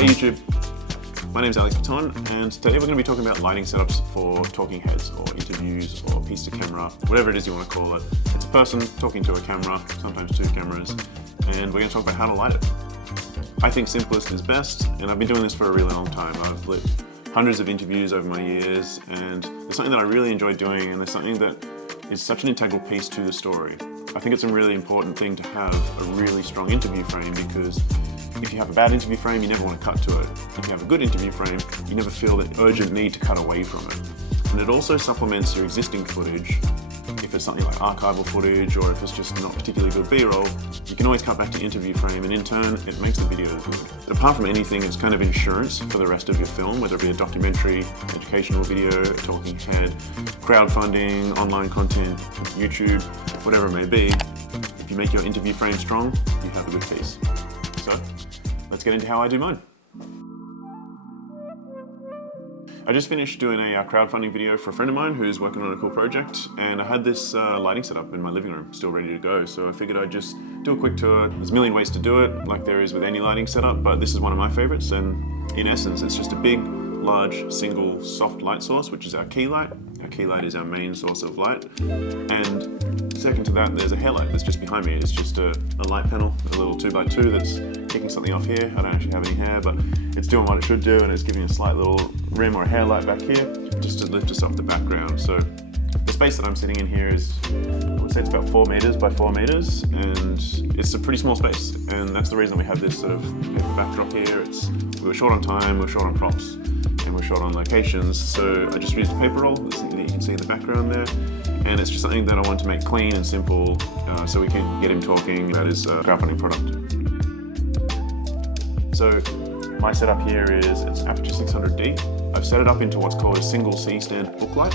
Hey YouTube, my name's Alex Baton, and today we're going to be talking about lighting setups for talking heads or interviews or piece to camera, whatever it is you want to call it. It's a person talking to a camera, sometimes two cameras, and we're going to talk about how to light it. I think simplest is best, and I've been doing this for a really long time. I've lit hundreds of interviews over my years, and it's something that I really enjoy doing, and it's something that is such an integral piece to the story. I think it's a really important thing to have a really strong interview frame, because if you have a bad interview frame, you never want to cut to it. If you have a good interview frame, you never feel the urgent need to cut away from it. And it also supplements your existing footage. If it's something like archival footage, or if it's just not particularly good B-roll, you can always cut back to interview frame, and in turn, it makes the video good. Apart from anything, it's kind of insurance for the rest of your film, whether it be a documentary, educational video, a talking head, crowdfunding, online content, YouTube, whatever it may be. If you make your interview frame strong, you have a good piece. So, let's get into how I do mine. I just finished doing a crowdfunding video for a friend of mine who's working on a cool project, and I had this lighting set up in my living room, still ready to go. So I figured I'd just do a quick tour. There's a million ways to do it, like there is with any lighting setup, but this is one of my favorites, and in essence, it's just a big, large, single, soft light source, which is our key light. Our key light is our main source of light, and second to that, there's a hairlight that's just behind me. It's just a light panel, a little 2x2 that's kicking something off here. I don't actually have any hair, but it's doing what it should do, and it's giving a slight little rim or a hairlight back here, just to lift us off the background. So the space that I'm sitting in here is, I would say it's about 4 meters by 4 meters, and it's a pretty small space. And that's the reason we have this sort of paper backdrop here. We were short on time, we were short on props, and we're short on locations. So I just used a paper roll that you can see in the background there. And it's just something that I want to make clean and simple, so we can get him talking about his crowdfunding product. So my setup here is, it's aperture 600D. I've set it up into what's called a single C-stand booklight.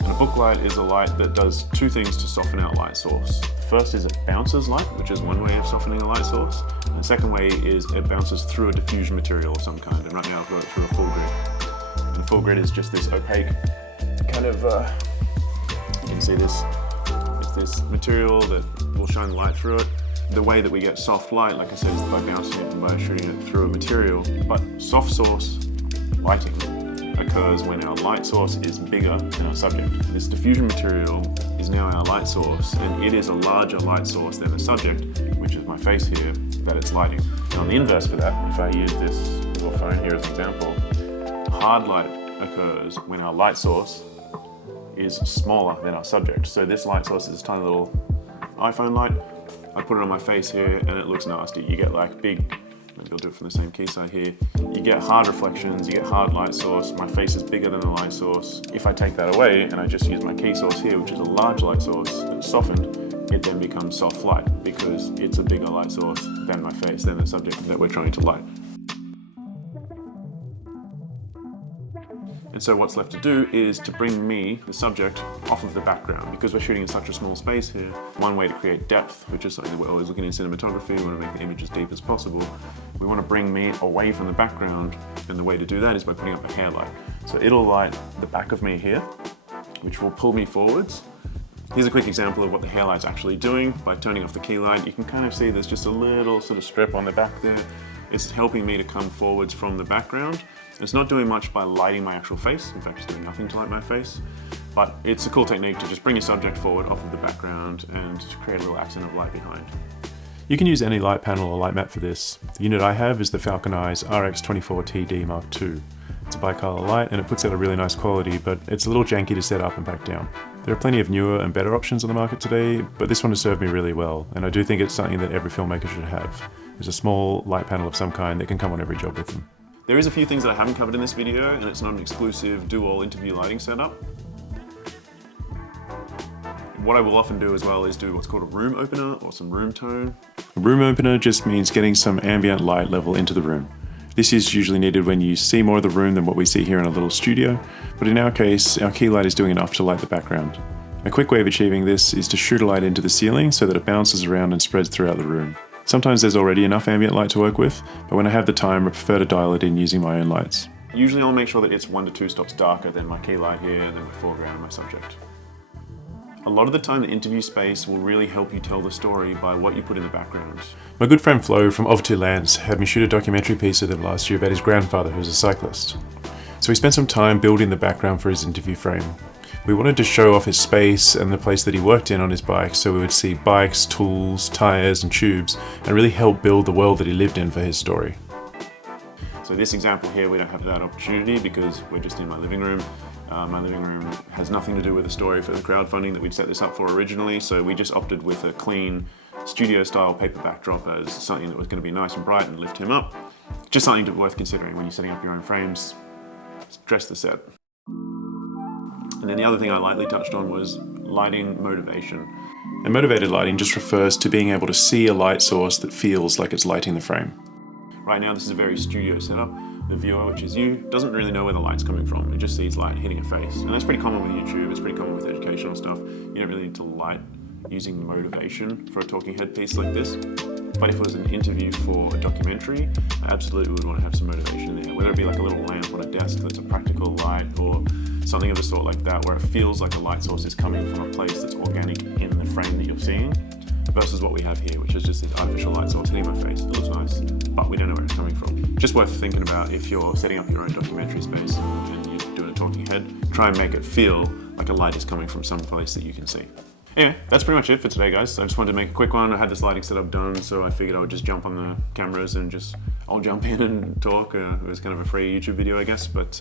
And a booklight is a light that does two things to soften out light source. First is it bounces light, which is one way of softening a light source. And the second way is it bounces through a diffusion material of some kind. And right now I've got it through a full grid. And a full grid is just this opaque kind of, you can see this, it's this material that will shine light through it. The way that we get soft light, like I said, is by bouncing it and by shooting it through a material. But soft source lighting occurs when our light source is bigger than our subject. This diffusion material is now our light source, and it is a larger light source than the subject, which is my face here, that it's lighting. And on the inverse for that, if I use this little phone here as an example, hard light occurs when our light source is smaller than our subject. So this light source is a tiny little iPhone light. I put it on my face here and it looks nasty. You get like big, maybe I'll do it from the same key side here. You get hard reflections, you get hard light source. My face is bigger than the light source. If I take that away and I just use my key source here, which is a large light source that's softened, it then becomes soft light because it's a bigger light source than my face, than the subject that we're trying to light. And so what's left to do is to bring me, the subject, off of the background. Because we're shooting in such a small space here, one way to create depth, which is something that we're always looking in cinematography, we want to make the image as deep as possible. We want to bring me away from the background, and the way to do that is by putting up a hairlight. So it'll light the back of me here, which will pull me forwards. Here's a quick example of what the hairlight's actually doing. By turning off the key light, you can kind of see there's just a little sort of strip on the back there. It's helping me to come forwards from the background. It's not doing much by lighting my actual face. In fact, it's doing nothing to light my face. But it's a cool technique to just bring your subject forward off of the background and to create a little accent of light behind. You can use any light panel or light mat for this. The unit I have is the Falcon Eyes RX24TD Mark II. It's a bicolor light and it puts out a really nice quality, but it's a little janky to set up and back down. There are plenty of newer and better options on the market today, but this one has served me really well, and I do think it's something that every filmmaker should have. There's a small light panel of some kind that can come on every job with them. There is a few things that I haven't covered in this video, and it's not an exclusive do-all interview lighting setup. What I will often do as well is do what's called a room opener or some room tone. A room opener just means getting some ambient light level into the room. This is usually needed when you see more of the room than what we see here in a little studio, but in our case, our key light is doing enough to light the background. A quick way of achieving this is to shoot a light into the ceiling so that it bounces around and spreads throughout the room. Sometimes there's already enough ambient light to work with, but when I have the time, I prefer to dial it in using my own lights. Usually I'll make sure that it's 1 to 2 stops darker than my key light here and then my foreground and my subject. A lot of the time the interview space will really help you tell the story by what you put in the background. My good friend Flo from Of Two Lands had me shoot a documentary piece with him last year about his grandfather who was a cyclist. So we spent some time building the background for his interview frame. We wanted to show off his space and the place that he worked in on his bike, so we would see bikes, tools, tyres and tubes, and really help build the world that he lived in for his story. So this example here, we don't have that opportunity because we're just in my living room. My living room has nothing to do with the story for the crowdfunding that we'd set this up for originally, so we just opted with a clean studio-style paper backdrop as something that was going to be nice and bright and lift him up. Just something worth considering when you're setting up your own frames. Dress the set. And then the other thing I lightly touched on was lighting motivation. And motivated lighting just refers to being able to see a light source that feels like it's lighting the frame. Right now this is a very studio setup. The viewer, which is you, doesn't really know where the light's coming from. It just sees light hitting a face. And that's pretty common with YouTube, it's pretty common with educational stuff. You don't really need to light using motivation for a talking head piece like this. But if it was an interview for a documentary, I absolutely would want to have some motivation there. Whether it be like a little lamp on a desk that's a practical light or something of the sort like that where it feels like a light source is coming from a place that's organic in the frame that you're seeing versus what we have here, which is just this artificial light source hitting my face. It looks nice, but we don't know where it's coming from. Just worth thinking about if you're setting up your own documentary space and you're doing a talking head, try and make it feel like a light is coming from some place that you can see. Anyway, that's pretty much it for today, guys. I just wanted to make a quick one. I had this lighting setup done, so I figured I would just jump on the cameras and I'll jump in and talk. It was kind of a free YouTube video, I guess, but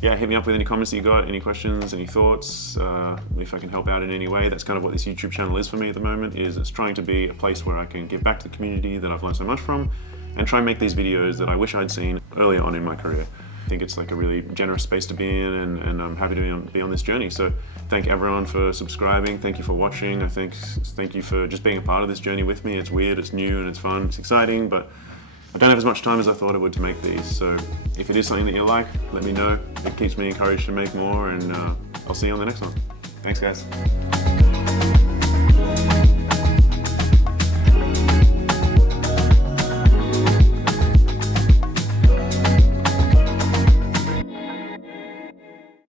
yeah, hit me up with any comments that you got, any questions, any thoughts, if I can help out in any way. That's kind of what this YouTube channel is for me at the moment, is it's trying to be a place where I can give back to the community that I've learned so much from and try and make these videos that I wish I'd seen earlier on in my career. I think it's like a really generous space to be in, and I'm happy to be on this journey. So thank everyone for subscribing. Thank you for watching. Thank you for just being a part of this journey with me. It's weird, it's new, and it's fun, it's exciting, but I don't have as much time as I thought I would to make these. So if it is something that you like, let me know. It keeps me encouraged to make more, and I'll see you on the next one. Thanks, guys.